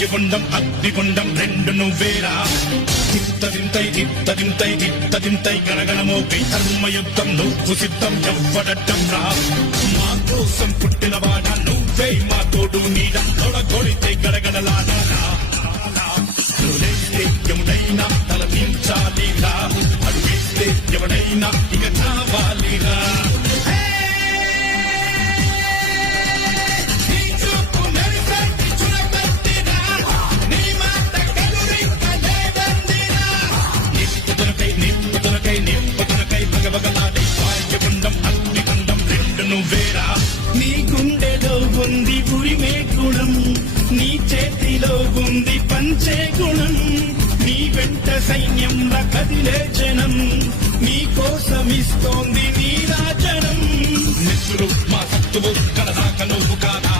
వాయుగుండం అగ్నిగుండం రెండు నువ్వేరా తింతై గణగణమోపి ధర్మయుద్ధం నువ్వు సిద్ధం ఎవ్వడట్టం రా మా కోసం పుట్టినవాడా నువ్వే మా తోడు నీడ తొడగొడితే గడగడలాడా ఎవడైనా తల తీర్చాలిరా అడుగేస్తే ఎవడైనా ఇక కావాలిరా నీ గుండెలో ఉంది ఉరిమే గుణం నీ చేతిలో ఉంది పంచే గుణం నీ వెంట సైన్యంలా కదిలే జనం నీ కోసమిస్తోంది నీ రాజనం మిత్రులు మా సత్తువు కడదాక నువ్వు కాదా